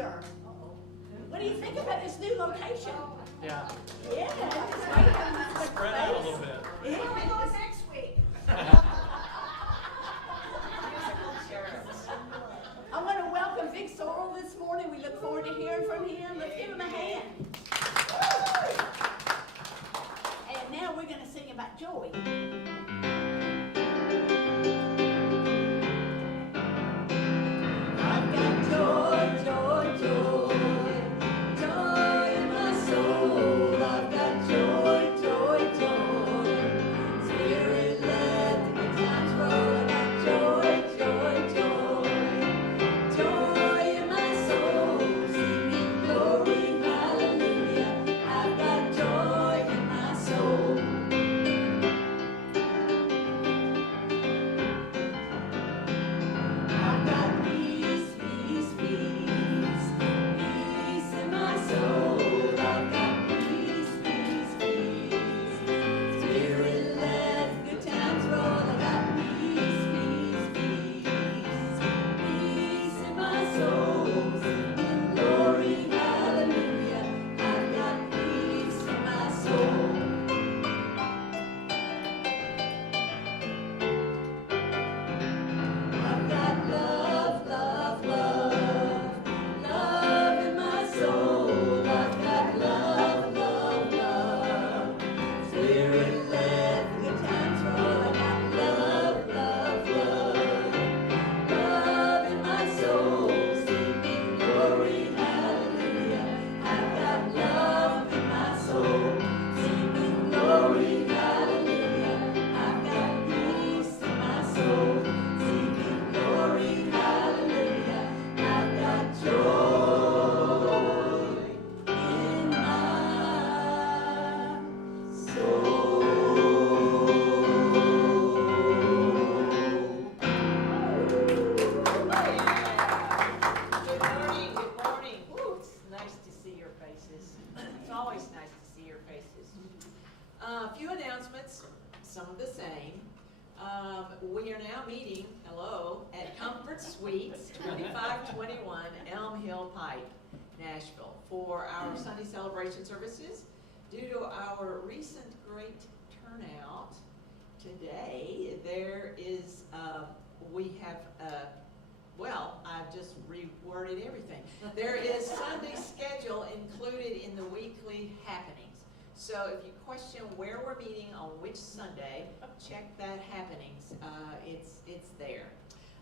here. What do you think about this new location? Yeah. Yeah. Spread out a little bit. Yeah. Where are we going next week? I want to welcome Vic Sorrell this morning. We look forward to hearing from him. Let's give him a hand. And now we're going to sing about joy. I've got joy, joy, joy, joy in my soul. I've got joy, joy, joy, Spirit-led, the good times roll. I got joy, joy, joy, joy in my soul, singing glory, hallelujah. I've got joy in my soul. I've got peace, peace, peace, peace in my soul. I've got peace, peace, peace, Spirit-led, good times roll. I got peace, peace, peace, peace in my soul, singing glory, hallelujah. I've got peace in my soul. I've got love, love, love, love in my soul. I've got love, love, love, Spirit-led, good times roll. I got love, love, love, love in my soul, singing glory, hallelujah. I've got love in my soul, singing glory, hallelujah. I've got peace in my soul, singing glory, hallelujah. I've got joy in my soul. Good morning, good morning. Woo, it's nice to see your faces. It's always nice to see your faces. A few announcements, some of the same. We are now meeting, at Comfort Suites, 2521 Elm Hill Pike, Nashville, for our Sunday celebration services. Due to our recent great turnout today, there is, I've just reworded everything. There is Sunday schedule included in the weekly happenings. So if you question where we're meeting on which Sunday, check that happenings. It's there.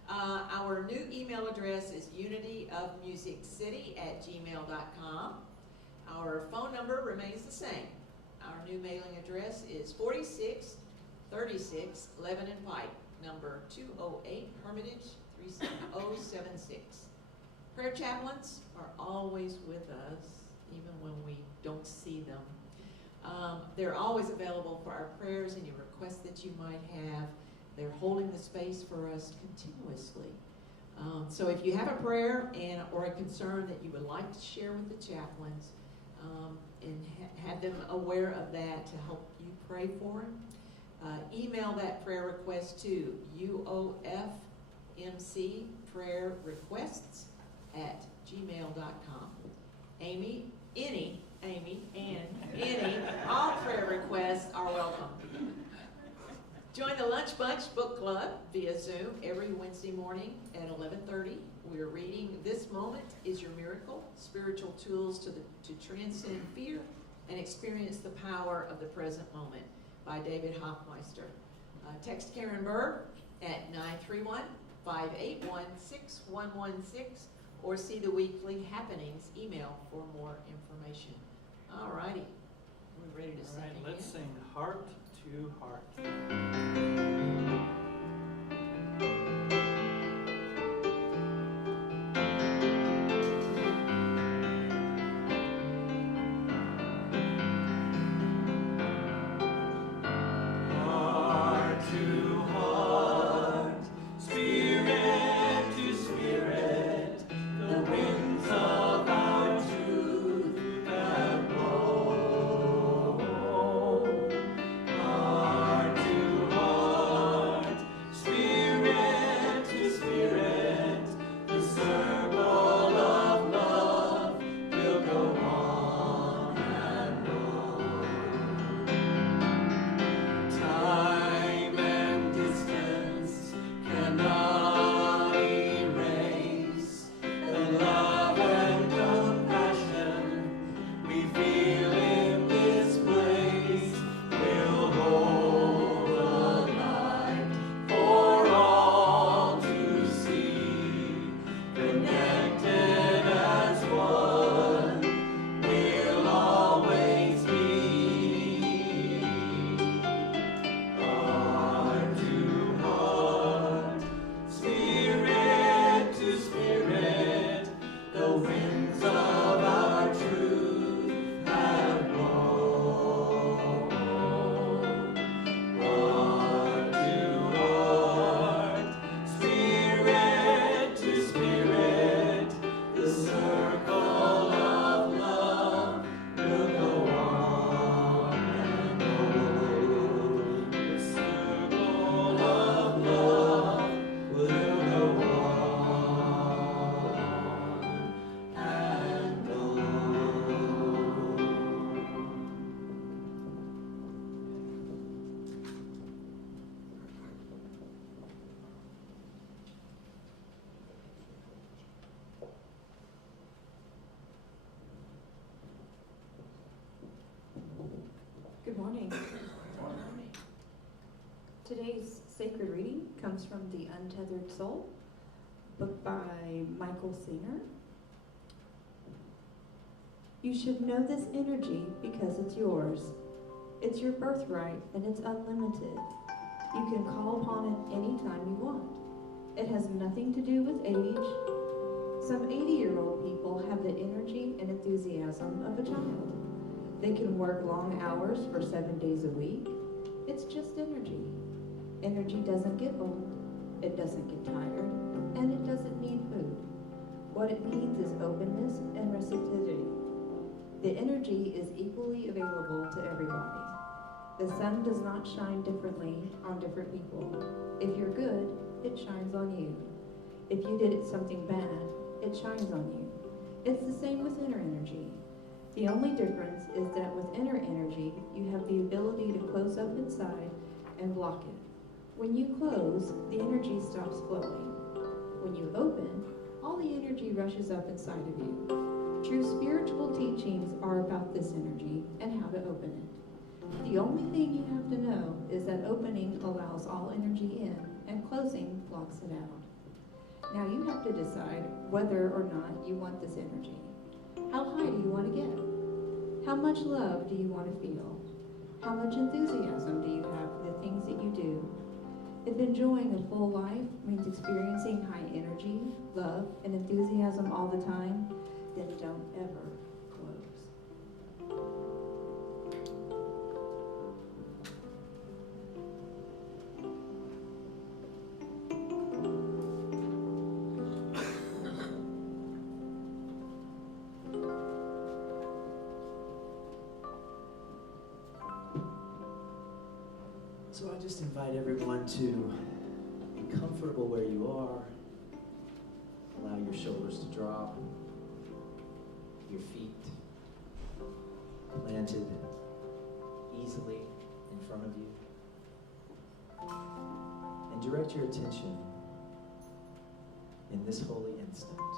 Our new email address is unityofmusiccity@gmail.com. Our phone number remains the same. Our new mailing address is 4636 Lebanon Pike, number 208, Hermitage 37076. Prayer chaplains are always with us, even when we don't see them. They're always available for our prayers, any requests that you might have. They're holding the space for us continuously. So if you have a prayer or a concern that you would like to share with the chaplains, and have them aware of that to help you pray for them, email that prayer request to uofmcprayerrequests@gmail.com. Amy, all prayer requests are welcome. Join the Lunch Bunch Book Club via Zoom every Wednesday morning at 11:30. We're reading This Moment is Your Miracle, Spiritual Tools to Transcend Fear and Experience the Power of the Present Moment by David Hoffmeister. Text Karen Burr at 931-581-6116 or see the weekly happenings email for more information. All righty. We're ready to sing again. Let's sing Heart to Heart. Heart to heart. comes from The Untethered Soul, book by Michael Singer. You should know this energy because it's yours. It's your birthright and it's unlimited. You can call upon it anytime you want. It has nothing to do with age. Some 80-year-old people have the energy and enthusiasm of a child. They can work long hours for 7 days a week. It's just energy. Energy doesn't get old, it doesn't get tired, and it doesn't need food. What it needs is openness and receptivity. The energy is equally available to everybody. The sun does not shine differently on different people. If you're good, it shines on you. If you did something bad, it shines on you. It's the same with inner energy. The only difference is that with inner energy, you have the ability to close up inside and block it. When you close, the energy stops flowing. When you open, all the energy rushes up inside of you. True spiritual teachings are about this energy and how to open it. The only thing you have to know is that opening allows all energy in and closing blocks it out. Now you have to decide whether or not you want this energy. How high do you want to get? How much love do you want to feel? How much enthusiasm do you have for the things that you do? If enjoying a full life means experiencing high energy, love, and enthusiasm all the time, then don't ever close. So I just invite everyone to be comfortable where you are. Allow your shoulders to drop, your feet planted easily in front of you. And direct your attention in this holy instant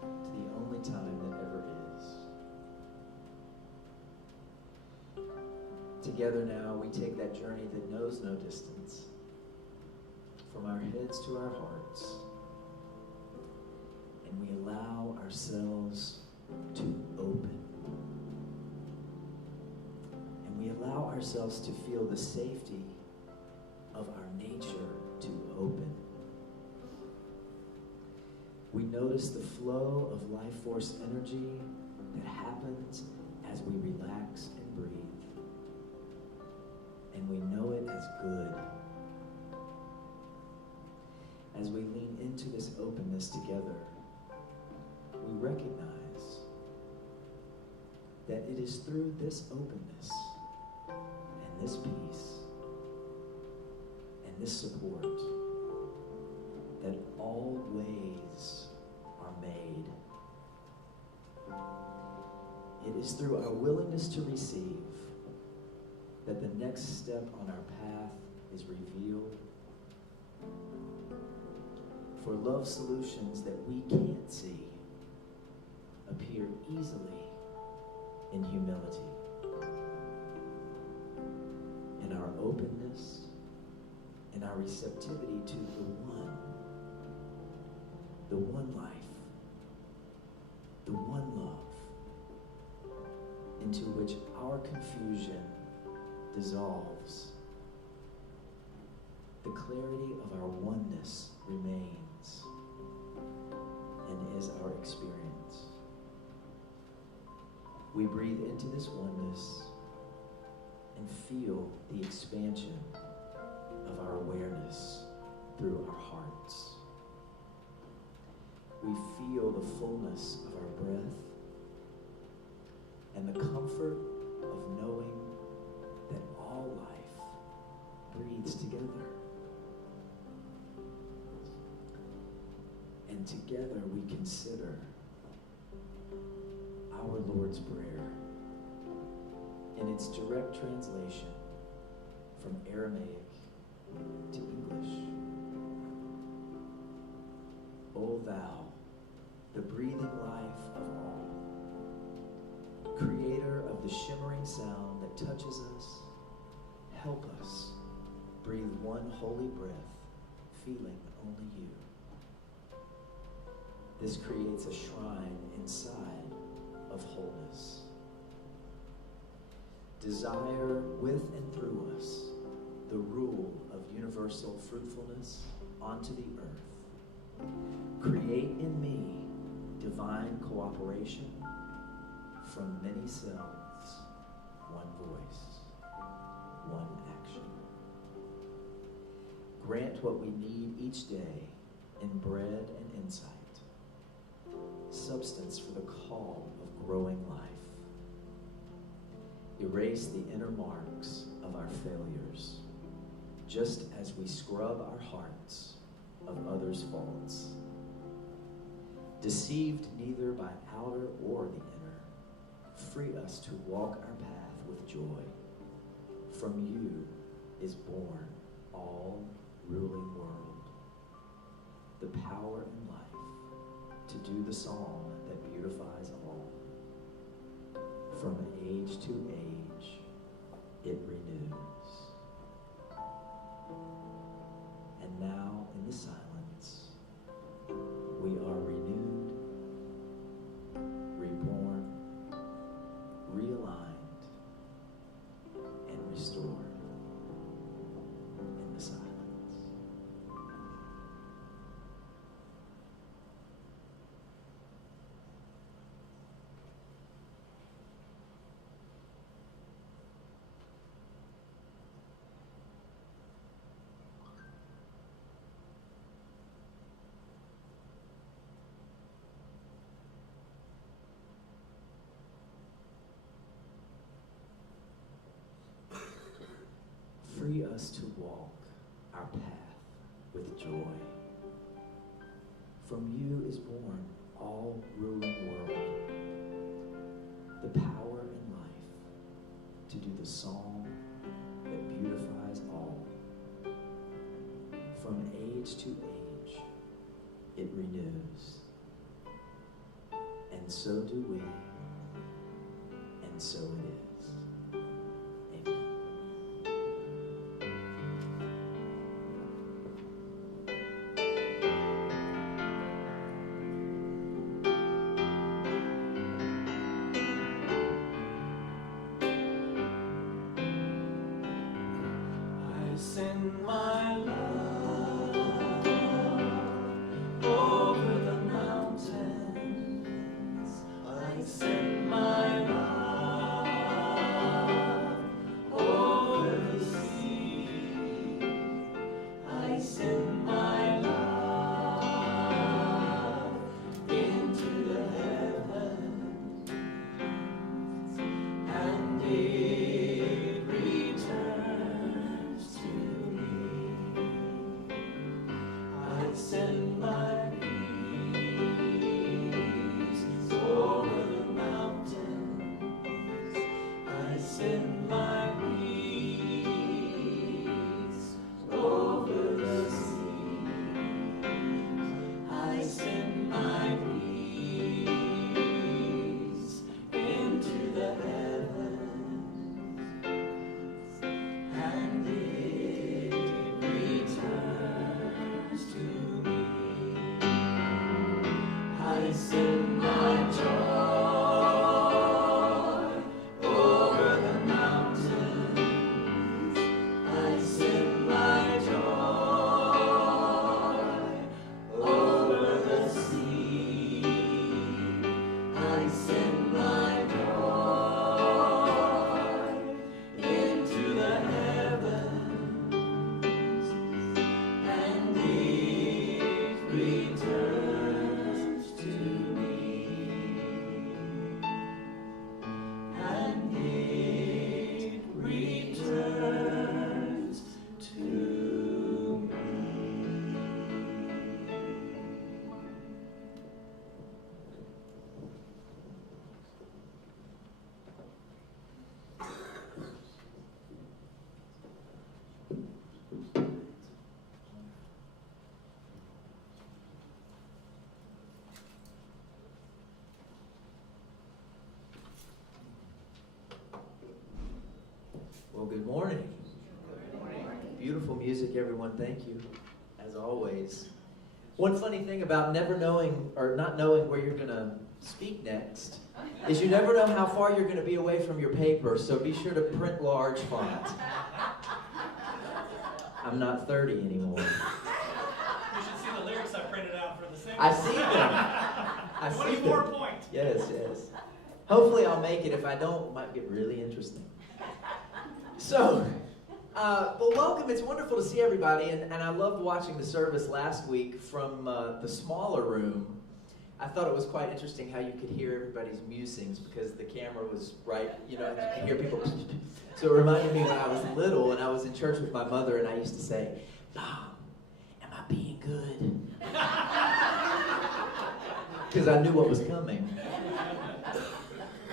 to the only time that ever is. Together now, we take that journey that knows no distance, from our heads to our hearts, and we allow ourselves to open. And we allow ourselves to feel the safety of our nature to open. We notice the flow of life force energy that happens as we relax and breathe. And we know it as good. As we lean into this openness together, we recognize that it is through this openness and this peace and this support that all ways are made. It is through our willingness to receive that the next step on our path is revealed. For love solutions that we can't see appear easily in humility. In our openness and our receptivity to the one life, the one love, into which our confusion dissolves. The clarity of our oneness remains and is our experience. We breathe into this oneness and feel the expansion of our awareness through our hearts. We feel the fullness of our breath and the comfort of knowing that all life breathes together. And together we consider our Lord's Prayer in its direct translation from Aramaic to English. O thou, the breathing life of all, creator of the shimmering sound that touches us, help us breathe one holy breath, feeling only you. This creates a shrine inside of wholeness. Desire with and through us the rule of universal fruitfulness onto the earth. Create in me divine cooperation from many selves, one voice, one action. Grant what we need each day in bread and insight, substance for the call of growing life. Erase the inner marks of our failures, just as we scrub our hearts of others' faults. Deceived neither by outer or the inner, free us to walk our path with joy. From you is born all ruling world, the power and life to do the song that beautifies all. From age to age, it renews. And now, in the silence, we are renewed, reborn, realigned, and restored in the silence. Free us to walk our path with joy. From you is born all ruling world, the power and life to do the song that beautifies all. From age to age, it renews. And so do we, and so it is. Amen. I send my love over the mountains. I send my love over the sea. I send my love into the heavens, and it returns to me. I send my peace over the mountains. I send my peace over the sea. I send my peace into the heavens, and it returns to me. I send my joy over the mountains. I send my joy over the sea. I send my joy into the heavens, and it returns to me. And it returns to me. Well, good morning. Beautiful everyone. Thank you, as always. One funny thing about never knowing or not knowing where you're going to speak next is you never know how far you're going to be away from your paper, so be sure to print large font. I'm not 30 anymore. You should see the lyrics I printed out for the same. I see them. I see 24 them. point. Yes, yes. Hopefully I'll make it. If I don't, it might get really interesting. So, well, welcome. It's wonderful to see everybody, and I loved watching the service last week from the smaller room. I thought it was quite interesting how you could hear everybody's musings because the camera was right, you know, and you could hear people. So it reminded me when I was little and I was in church with my mother, and I used to say, "Mom, am I being good?" Because I knew what was coming.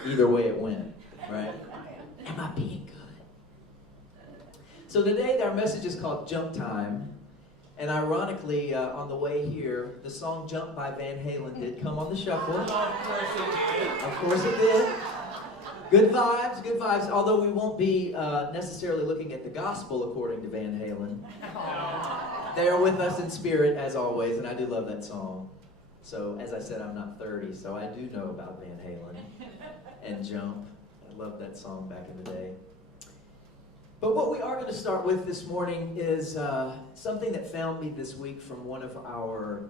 Either way it went, right? Am I being good? So today our message is called Jump Time. And ironically, on the way here, the song Jump by Van Halen did come on the shuffle. Of course it did. Of course it did. Good vibes, good vibes. Although we won't be necessarily looking at the gospel according to Van Halen. They are with us in spirit as always, and I do love that song. So as I said, I'm not 30, so I do know about Van Halen and Jump. I loved that song back in the day. But what we are going to start with this morning is something that found me this week from one of our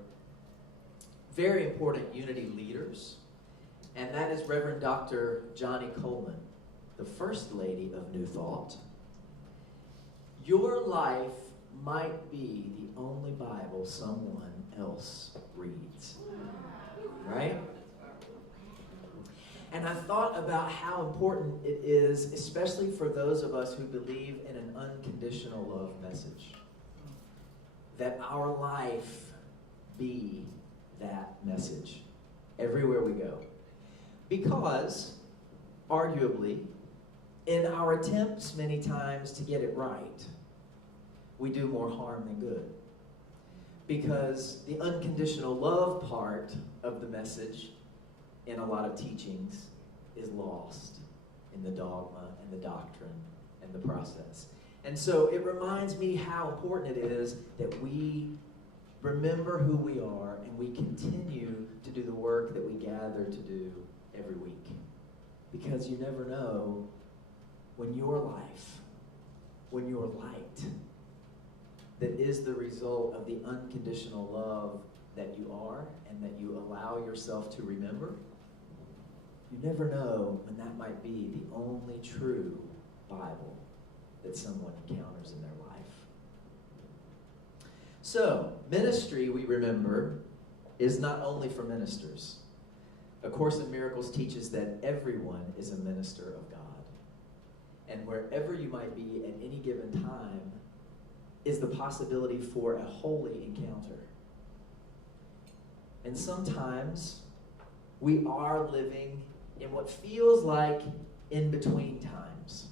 very important Unity leaders, and that is Reverend Dr. Johnny Coleman, the First Lady of New Thought. Your life might be the only Bible someone else reads, right? And I thought about how important it is, especially for those of us who believe in an unconditional love message, that our life be that message everywhere we go. Because, arguably, in our attempts many times to get it right, we do more harm than good. Because the unconditional love part of the message in a lot of teachings is lost in the dogma and the doctrine and the process. And so it reminds me how important it is that we remember who we are and we continue to do the work that we gather to do every week. Because you never know when your life, when your light, that is the result of the unconditional love that you are and that you allow yourself to remember, you never know when that might be the only true Bible that someone encounters in their life. So, ministry, we remember, is not only for ministers. A Course in Miracles teaches that everyone is a minister of God. And wherever you might be at any given time is the possibility for a holy encounter. And sometimes we are living in what feels like in-between times.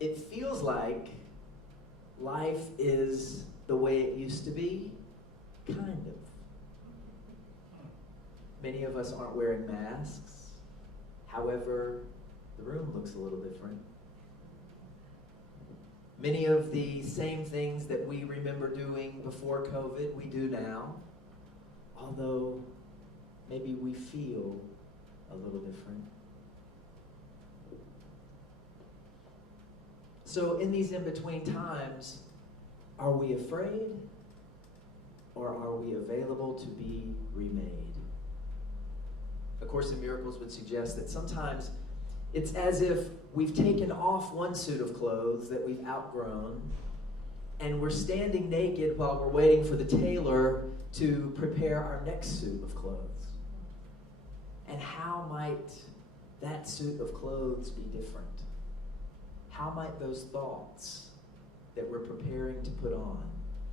It feels like life is the way it used to be, kind of. Many of us aren't wearing masks. However, the room looks a little different. Many of the same things that we remember doing before COVID, we do now. Although, maybe we feel a little different. So in these in-between times, are we afraid or are we available to be remade? A Course in Miracles would suggest that sometimes it's as if we've taken off one suit of clothes that we've outgrown and we're standing naked while we're waiting for the tailor to prepare our next suit of clothes. And how might that suit of clothes be different? How might those thoughts that we're preparing to put on,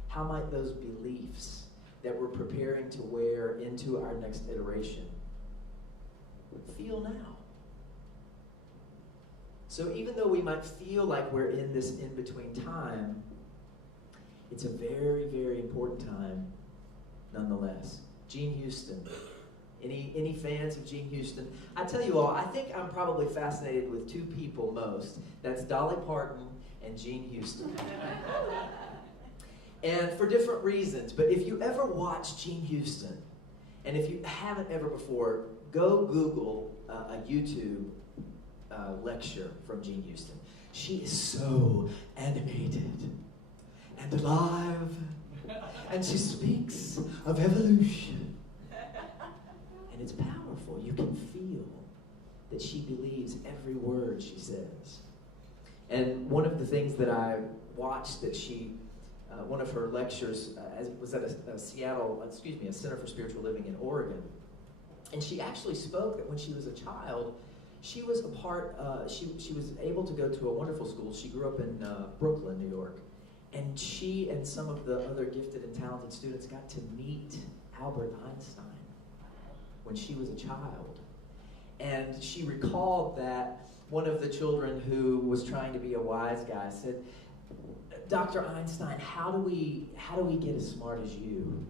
how might those beliefs that we're preparing to wear into our next iteration feel now? So even though we might feel like we're in this in-between time, it's a very, very important time nonetheless. Gene Houston. Any fans of Gene Houston? I tell you all, I think I'm probably fascinated with two people most. That's Dolly Parton and Jean Houston. And for different reasons, but if you ever watch Jean Houston, and if you haven't ever before, go Google a YouTube lecture from Jean Houston. She is so animated and alive, and she speaks of evolution. And it's powerful. You can feel that she believes every word she says. And one of the things that I watched that she, one of her lectures was at a Center for Spiritual Living in Oregon. And she actually spoke that when she was a child, she was she was able to go to a wonderful school. She grew up in Brooklyn, New York. And she and some of the other gifted and talented students got to meet Albert Einstein when she was a child. And she recalled that one of the children who was trying to be a wise guy said, "Dr. Einstein, how do we get as smart as you?"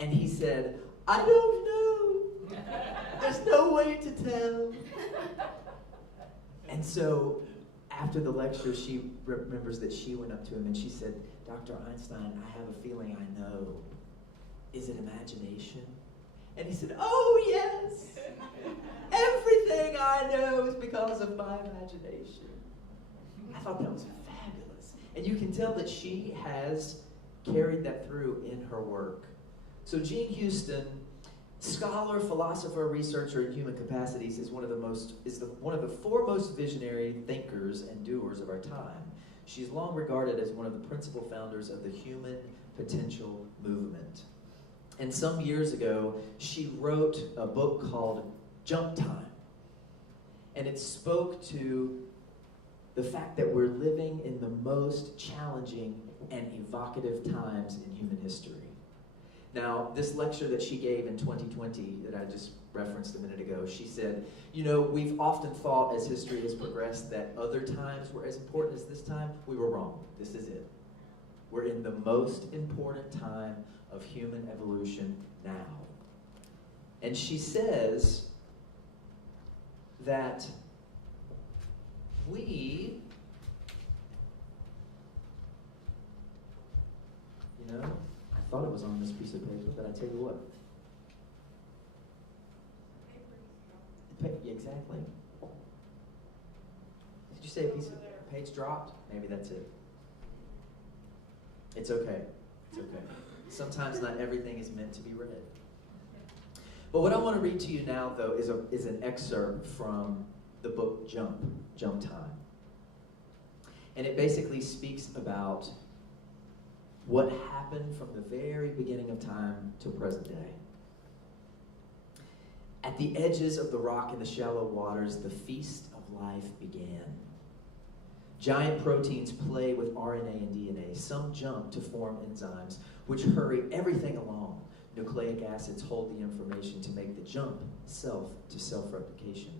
And he said, "I don't know. There's no way to tell." And so after the lecture, she remembers that she went up to him and she said, "Dr. Einstein, I have a feeling I know. Is it imagination?" And he said, "Oh, yes. Everything I know is because of my imagination." I thought that was fabulous. And you can tell that she has carried that through in her work. So Jean Houston, scholar, philosopher, researcher in human capacities, is one of the foremost visionary thinkers and doers of our time. She's long regarded as one of the principal founders of the human potential movement. And some years ago, she wrote a book called Jump Time. And it spoke to the fact that we're living in the most challenging and evocative times in human history. Now, this lecture that she gave in 2020 that I just referenced a minute ago, she said, we've often thought as history has progressed that other times were as important as this time. We were wrong. This is it. We're in the most important time of human evolution now. And she says that we, I thought it was on this piece of paper, but I tell you what. Exactly. Did you say a piece of page dropped? Maybe that's it. It's okay. It's okay. Sometimes not everything is meant to be read. But what I want to read to you now, though, is an excerpt from the book Jump Time. And it basically speaks about what happened from the very beginning of time to present day. At the edges of the rock in the shallow waters, the feast of life began. Giant proteins play with RNA and DNA. Some jump to form enzymes, which hurry everything along. Nucleic acids hold the information to make the jump to self-replication.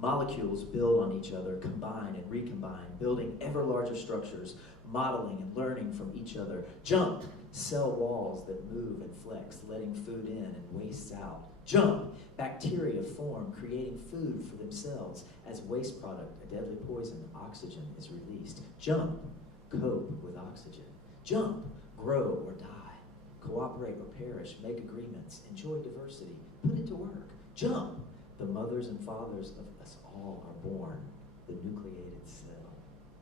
Molecules build on each other, combine and recombine, building ever larger structures, modeling and learning from each other. Jump, cell walls that move and flex, letting food in and wastes out. Jump, bacteria form, creating food for themselves. As waste product, a deadly poison, oxygen is released. Jump, cope with oxygen. Jump, grow or die. Cooperate or perish, make agreements, enjoy diversity, put it to work. Jump, the mothers and fathers of us all are born, the nucleated cell.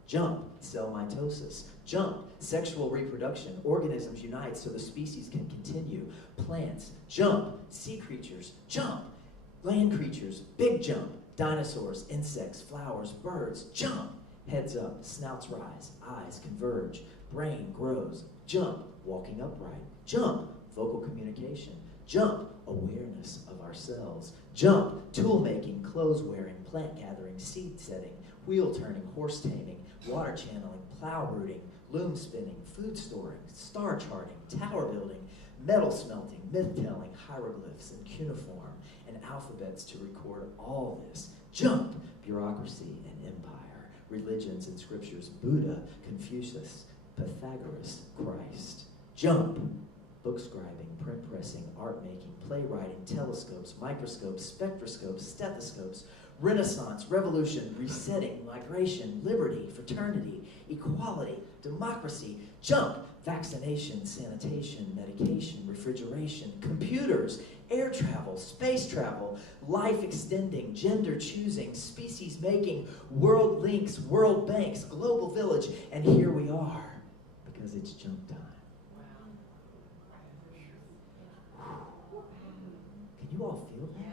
Jump, cell mitosis. Jump, sexual reproduction. Organisms unite so the species can continue. Plants, jump. Sea creatures, jump. Land creatures, big jump. Dinosaurs, insects, flowers, birds, jump. Heads up, snouts rise, eyes converge. Brain grows, jump. Walking upright, jump. Vocal communication, jump. Awareness of ourselves, jump. Tool making, clothes wearing, plant gathering, seed setting, wheel turning, horse taming, water channeling, plow rooting, loom spinning, food storing, star charting, tower building, metal smelting, myth telling, hieroglyphs and cuneiform, and alphabets to record all this. Jump. Bureaucracy and empire, religions and scriptures, Buddha, Confucius, Pythagoras, Christ. Jump. Book scribing, print pressing, art making, playwriting, telescopes, microscopes, spectroscopes, stethoscopes, Renaissance, revolution, resetting, migration, liberty, fraternity, equality, democracy, jump, vaccination, sanitation, medication, refrigeration, computers, air travel, space travel, life extending, gender choosing, species making, world links, world banks, global village, and here we are, because it's jump time. Can you all feel that?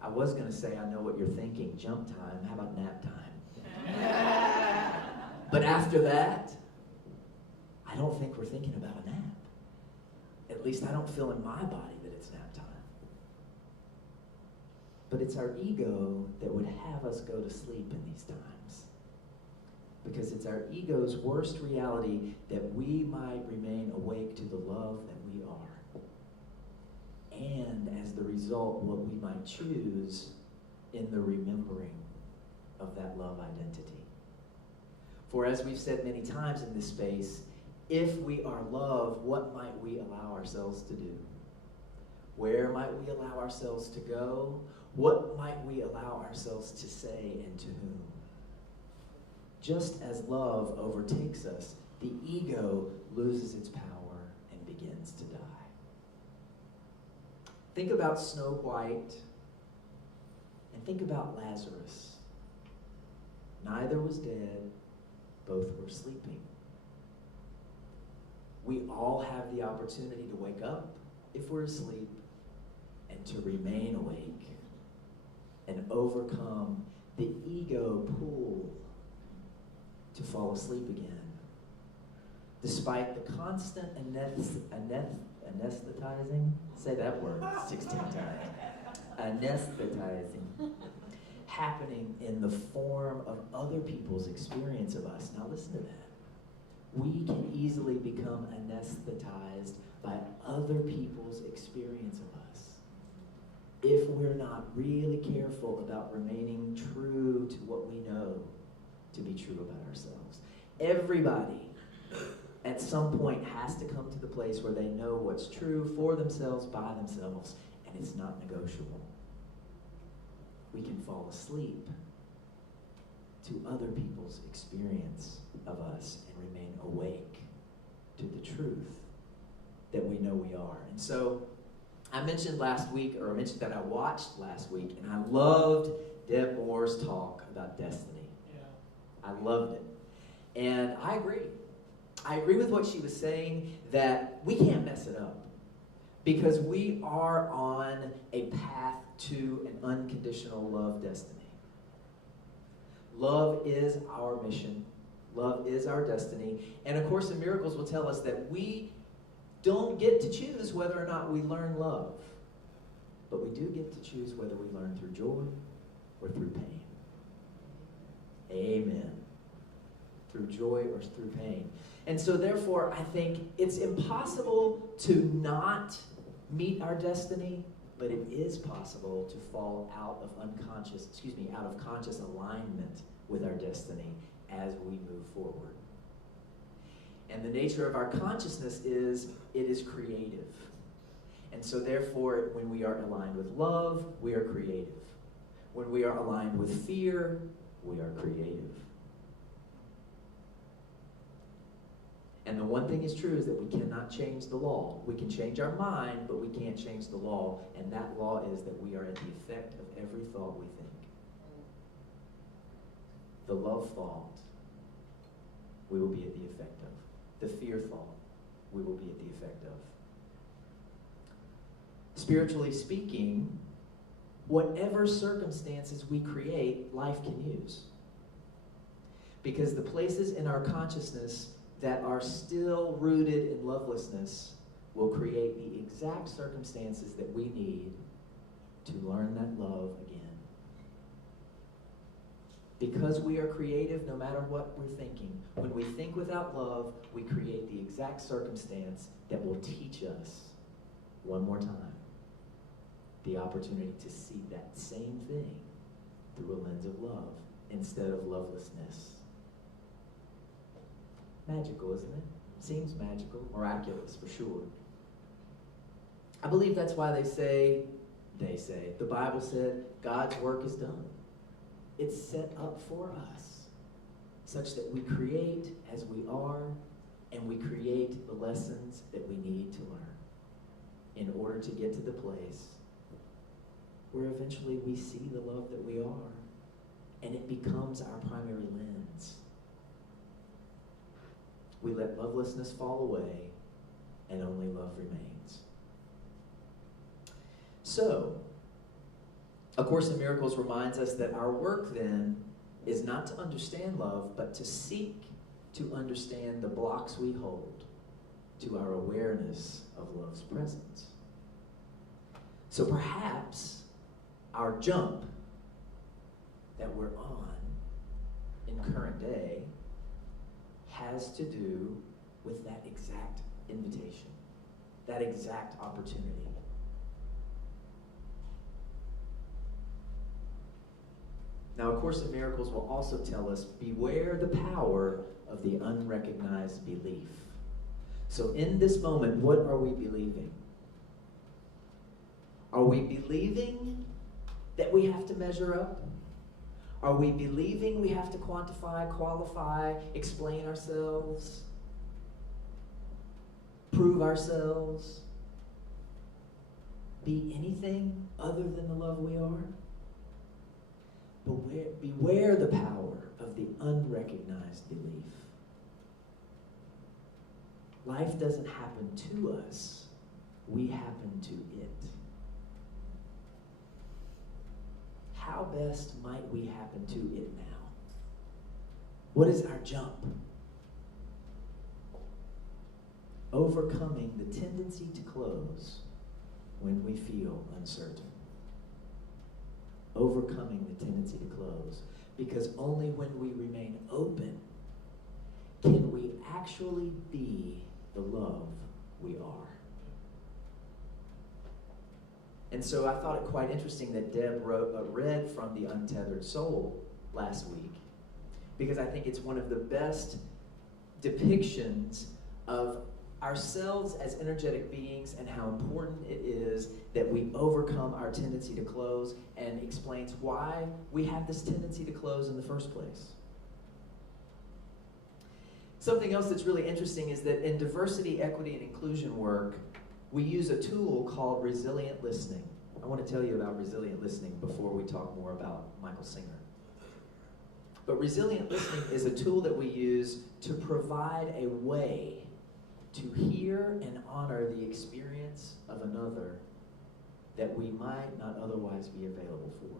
I was going to say, I know what you're thinking. Jump time. How about nap time? But after that, I don't think we're thinking about a nap. At least I don't feel in my body that it's nap time. But it's our ego that would have us go to sleep in these times. Because it's our ego's worst reality that we might remain awake to the love that we are. And as the result, what we might choose in the remembering of that love identity. For as we've said many times in this space, if we are love, what might we allow ourselves to do? Where might we allow ourselves to go? What might we allow ourselves to say and to whom? Just as love overtakes us, the ego loses its power and begins to die. Think about Snow White and think about Lazarus. Neither was dead, both were sleeping. We all have the opportunity to wake up if we're asleep and to remain awake and overcome the ego pull to fall asleep again. Despite the constant anesthetizing, say that word 16 times, anesthetizing, happening in the form of other people's experience of us. Now listen to that. We can easily become anesthetized by other people's experience of us if we're not really careful about remaining true to what we know to be true about ourselves. Everybody at some point has to come to the place where they know what's true for themselves, by themselves, and it's not negotiable. We can fall asleep to other people's experience of us and remain awake to the truth that we know we are. And so I mentioned last week, or I mentioned that I watched last week, and I loved Deb Moore's talk about destiny. I loved it. And I agree. I agree with what she was saying, that we can't mess it up because we are on a path to an unconditional love destiny. Love is our mission. Love is our destiny. And of course, the miracles will tell us that we don't get to choose whether or not we learn love, but we do get to choose whether we learn through joy or through pain. Amen. Through joy or through pain. And so therefore, I think it's impossible to not meet our destiny, but it is possible to fall out of conscious alignment with our destiny as we move forward. And the nature of our consciousness is, it is creative. And so therefore, when we are aligned with love, we are creative. When we are aligned with fear, we are creative. And the one thing is true is that we cannot change the law. We can change our mind, but we can't change the law. And that law is that we are at the effect of every thought we think. The love thought, we will be at the effect of. The fear thought, we will be at the effect of. Spiritually speaking, whatever circumstances we create, life can use. Because the places in our consciousness that are still rooted in lovelessness will create the exact circumstances that we need to learn that love again. Because we are creative no matter what we're thinking, when we think without love, we create the exact circumstance that will teach us, one more time, the opportunity to see that same thing through a lens of love instead of lovelessness. Magical, isn't it? Seems magical, miraculous for sure. I believe that's why they say, the Bible said God's work is done. It's set up for us such that we create as we are, and we create the lessons that we need to learn in order to get to the place where eventually we see the love that we are, and it becomes our primary lens. We let lovelessness fall away, and only love remains. So, A Course in Miracles reminds us that our work then is not to understand love, but to seek to understand the blocks we hold to our awareness of love's presence. So perhaps our jump that we're on in current day has to do with that exact invitation, that exact opportunity. Now, A Course in Miracles will also tell us, beware the power of the unrecognized belief. So in this moment, what are we believing? Are we believing that we have to measure up? Are we believing we have to quantify, qualify, explain ourselves, prove ourselves, be anything other than the love we are? Beware the power of the unrecognized belief. Life doesn't happen to us, we happen to it. How best might we happen to it now? What is our jump? Overcoming the tendency to close when we feel uncertain. Overcoming the tendency to close. Because only when we remain open can we actually be the love we are. And so I thought it quite interesting that Deb read from The Untethered Soul last week, because I think it's one of the best depictions of ourselves as energetic beings and how important it is that we overcome our tendency to close, and explains why we have this tendency to close in the first place. Something else that's really interesting is that in diversity, equity, and inclusion work, we use a tool called resilient listening. I want to tell you about resilient listening before we talk more about Michael Singer. But resilient listening is a tool that we use to provide a way to hear and honor the experience of another that we might not otherwise be available for.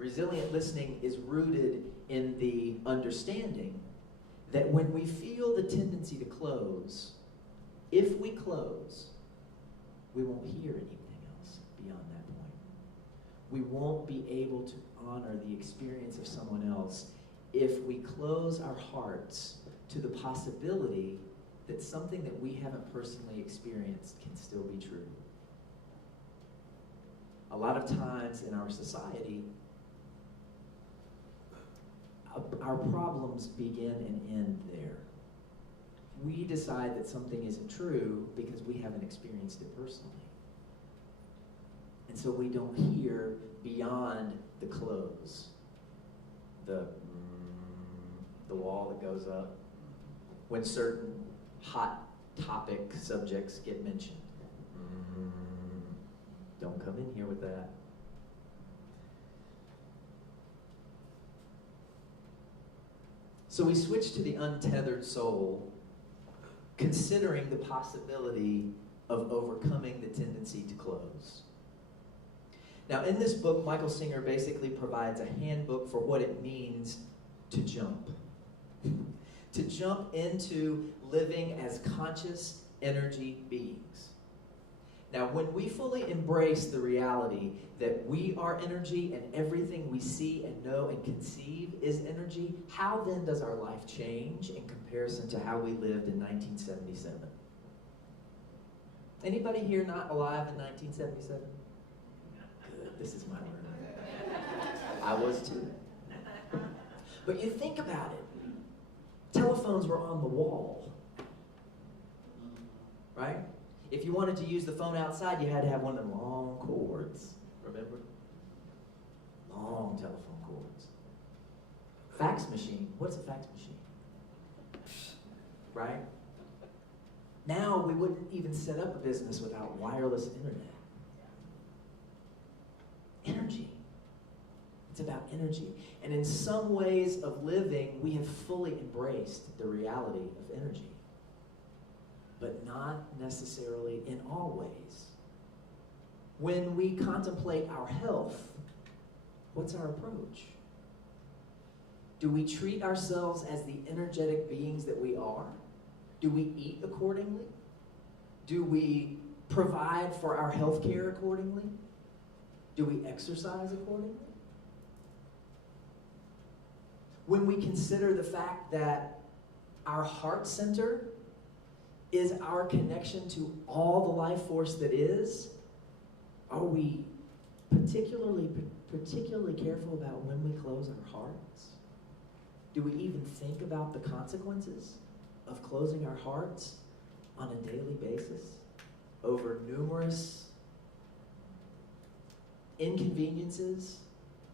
Resilient listening is rooted in the understanding that when we feel the tendency to close, if we close, we won't hear anything else beyond that point. We won't be able to honor the experience of someone else if we close our hearts to the possibility that something that we haven't personally experienced can still be true. A lot of times in our society, our problems begin and end there. We decide that something isn't true because we haven't experienced it personally. And so we don't hear beyond the close, the wall that goes up, when certain hot topic subjects get mentioned. Don't come in here with that. So we switch to the untethered soul, considering the possibility of overcoming the tendency to close. Now, in this book, Michael Singer basically provides a handbook for what it means to jump. To jump into living as conscious energy beings. Now, when we fully embrace the reality that we are energy and everything we see and know and conceive is energy, how then does our life change in comparison to how we lived in 1977? Anybody here not alive in 1977? Good, this is my room. I was too. But you think about it. Telephones were on the wall. right? If you wanted to use the phone outside, you had to have one of them long cords, remember? Long telephone cords. Fax machine, what's a fax machine? Right? Now we wouldn't even set up a business without wireless internet. Energy. It's about energy. And in some ways of living, we have fully embraced the reality of energy. But not necessarily in all ways. When we contemplate our health, what's our approach? Do we treat ourselves as the energetic beings that we are? Do we eat accordingly? Do we provide for our health care accordingly? Do we exercise accordingly? When we consider the fact that our heart center is our connection to all the life force that is, are we particularly careful about when we close our hearts? Do we even think about the consequences of closing our hearts on a daily basis over numerous inconveniences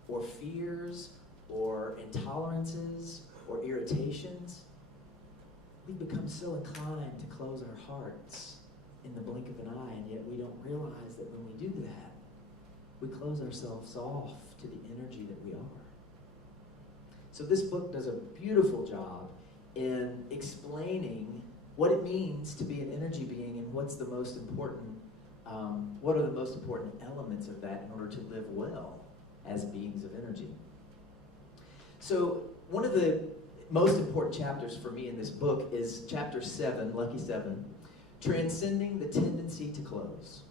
or fears or intolerances or irritations? We become so inclined to close our hearts in the blink of an eye, and yet we don't realize that when we do that, we close ourselves off to the energy that we are. So this book does a beautiful job in explaining what it means to be an energy being and what's the most important, what are the most important elements of that in order to live well as beings of energy. So one of the most important chapters for me in this book is chapter 7, Lucky 7, Transcending the Tendency to Close.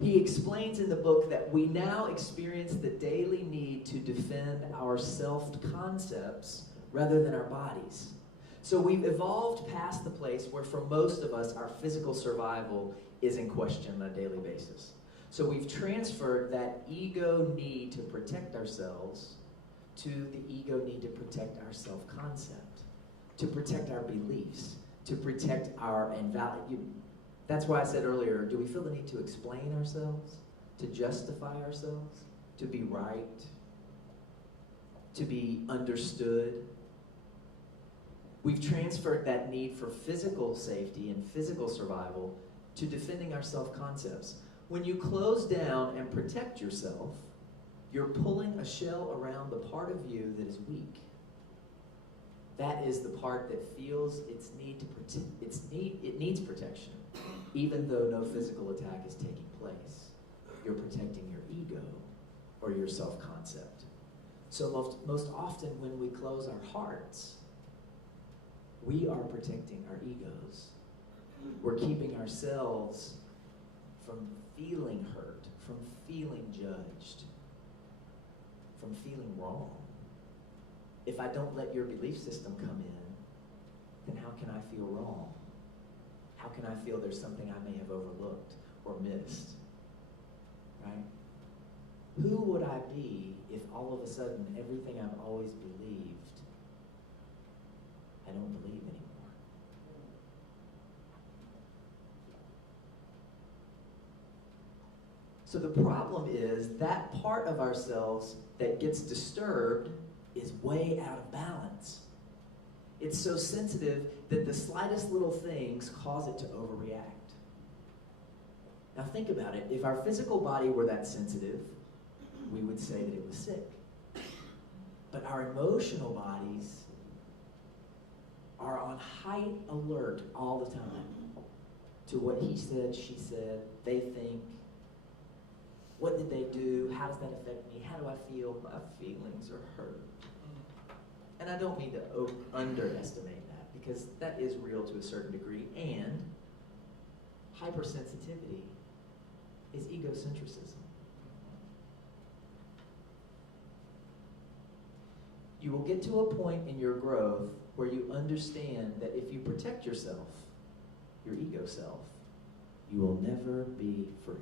He explains in the book that we now experience the daily need to defend our self-concepts rather than our bodies. So we've evolved past the place where for most of us our physical survival is in question on a daily basis. So we've transferred that ego need to protect ourselves to the ego need to protect our self-concept, to protect our beliefs, to protect our value. That's why I said earlier, do we feel the need to explain ourselves, to justify ourselves, to be right, to be understood? We've transferred that need for physical safety and physical survival to defending our self-concepts. When you close down and protect yourself, you're pulling a shell around the part of you that is weak. That is the part that feels its need to it needs protection, even though no physical attack is taking place. You're protecting your ego or your self-concept. So most often when we close our hearts, we are protecting our egos. We're keeping ourselves from feeling hurt, from feeling judged, from feeling wrong. If I don't let your belief system come in, then how can I feel wrong? How can I feel there's something I may have overlooked or missed? Right? Who would I be if all of a sudden everything I've always believed, I don't believe anymore? So the problem is that part of ourselves that gets disturbed is way out of balance. It's so sensitive that the slightest little things cause it to overreact. Now think about it. If our physical body were that sensitive, we would say that it was sick. But our emotional bodies are on high alert all the time to what he said, she said, they think. What did they do? How does that affect me? How do I feel? My feelings are hurt. And I don't mean to underestimate that, because that is real to a certain degree, and hypersensitivity is egocentrism. You will get to a point in your growth where you understand that if you protect yourself, your ego self, you will never be free.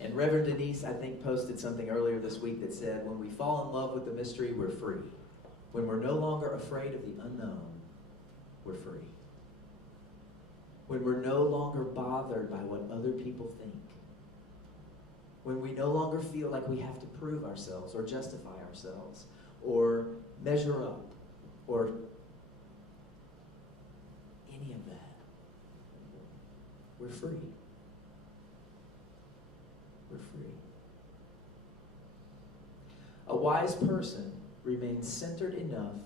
And Reverend Denise, I think, posted something earlier this week that said, when we fall in love with the mystery, we're free. When we're no longer afraid of the unknown, we're free. When we're no longer bothered by what other people think. When we no longer feel like we have to prove ourselves or justify ourselves or measure up or any of that. We're free. We're free. A wise person remains centered enough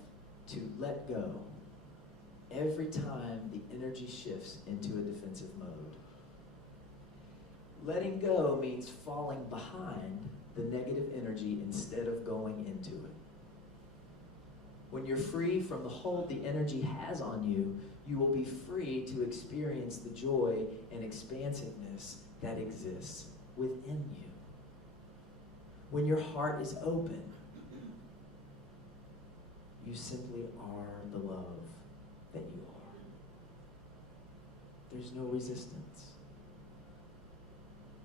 to let go every time the energy shifts into a defensive mode. Letting go means falling behind the negative energy instead of going into it. When you're free from the hold the energy has on you, you will be free to experience the joy and expansiveness that exists within you. When your heart is open, you simply are the love that you are. There's no resistance.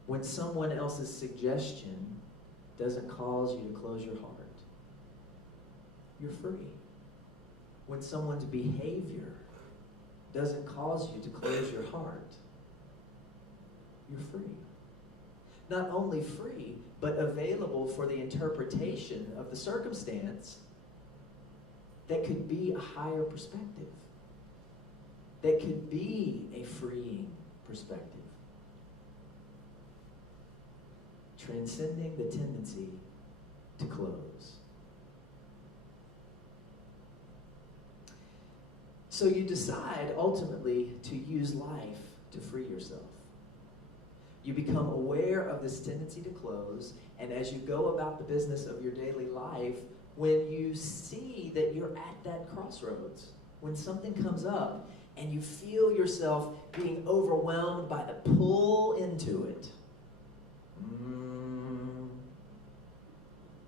When someone else's suggestion doesn't cause you to close your heart, you're free. When someone's behavior doesn't cause you to close your heart, you're free. Not only free, but available for the interpretation of the circumstance that could be a higher perspective, that could be a freeing perspective. Transcending the tendency to close. So you decide ultimately to use life to free yourself. You become aware of this tendency to close, and as you go about the business of your daily life, when you see that you're at that crossroads, when something comes up and you feel yourself being overwhelmed by the pull into it,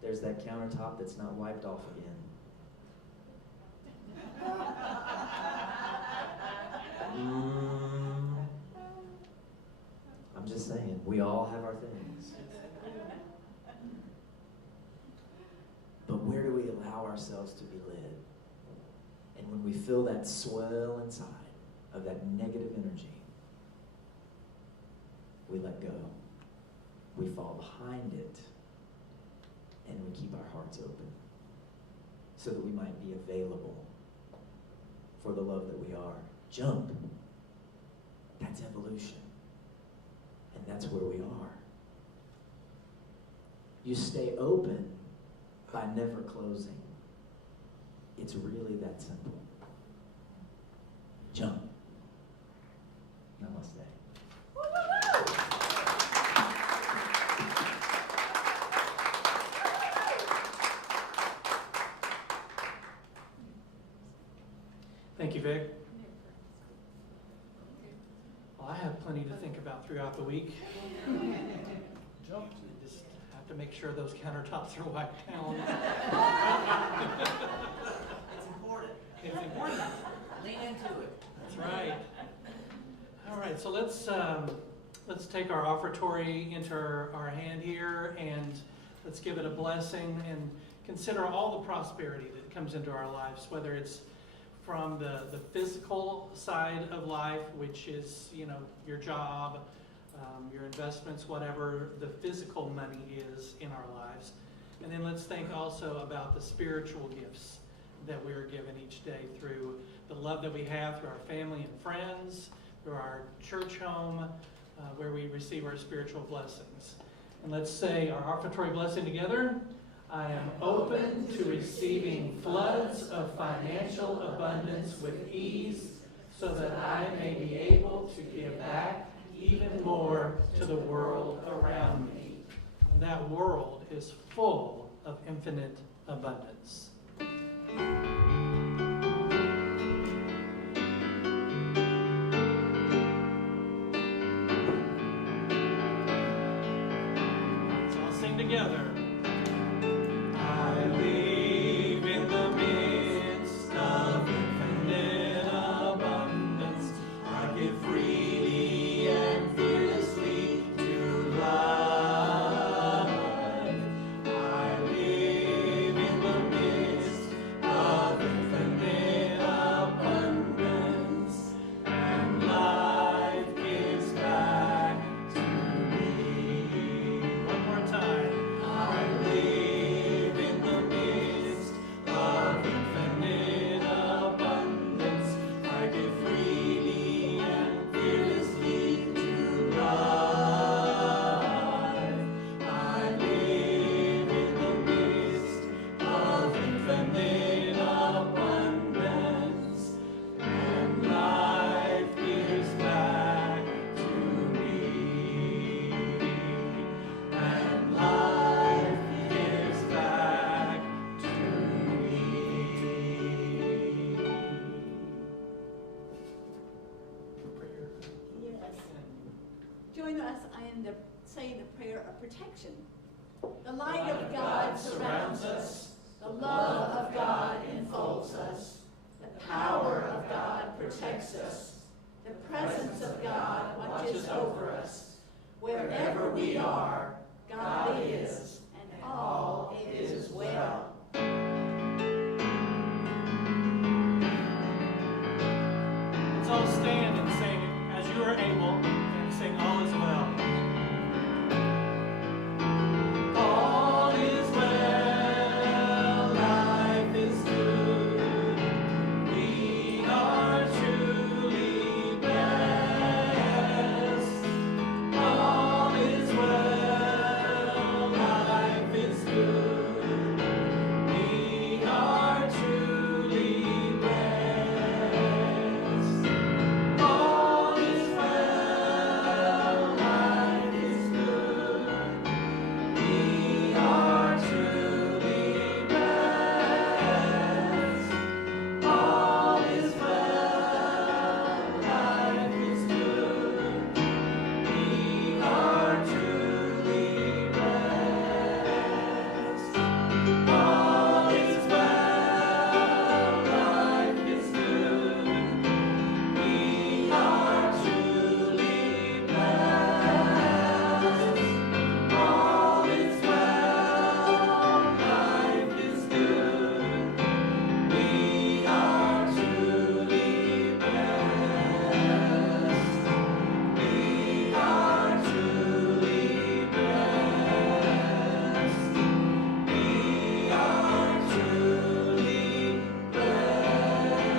there's that countertop that's not wiped off again. I'm just saying, we all have our things. But where do we allow ourselves to be led? And when we feel that swell inside of that negative energy, we let go. We fall behind it, and we keep our hearts open so that we might be available for the love that we are. Jump. That's evolution. And that's where we are. You stay open by never closing. It's really that simple. Jump. Namaste. Thank you, Vic. Well, I have plenty to think about throughout the week. Just have to make sure those countertops are wiped down. It's important. It's important. Lean into it. That's right. All right, so let's take our offertory into our hand here, and let's give it a blessing and consider all the prosperity that comes into our lives, whether it's from the physical side of life, which is, your job, your investments, whatever the physical money is in our lives. And then let's think also about the spiritual gifts that we're given each day through the love that we have through our family and friends, through our church home, where we receive our spiritual blessings. And let's say our offertory blessing together. I am open to receiving floods of financial abundance with ease, so that I may be able to give back even more to the world around me. And that world is full of infinite abundance. Let's all sing together. I live in the midst of infinite abundance. I give freely and fearlessly to life. I live in the midst and say the prayer of protection. The light of God surrounds us. The love of God enfolds us. The power of God protects us. The presence of God watches over us. Wherever we are, God is, and all is well. Let's all stand and sing as you are able, and sing All Is Well. All is well, life is good. We are truly blessed. All is well, life is good. We are truly blessed. All is well, life is good. We are truly blessed. All is well, life is good. We are truly blessed. All is well, life is good. We are truly blessed. All is well, life is good. We are truly blessed. We are truly blessed. We are truly blessed.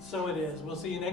So it is. We'll see you next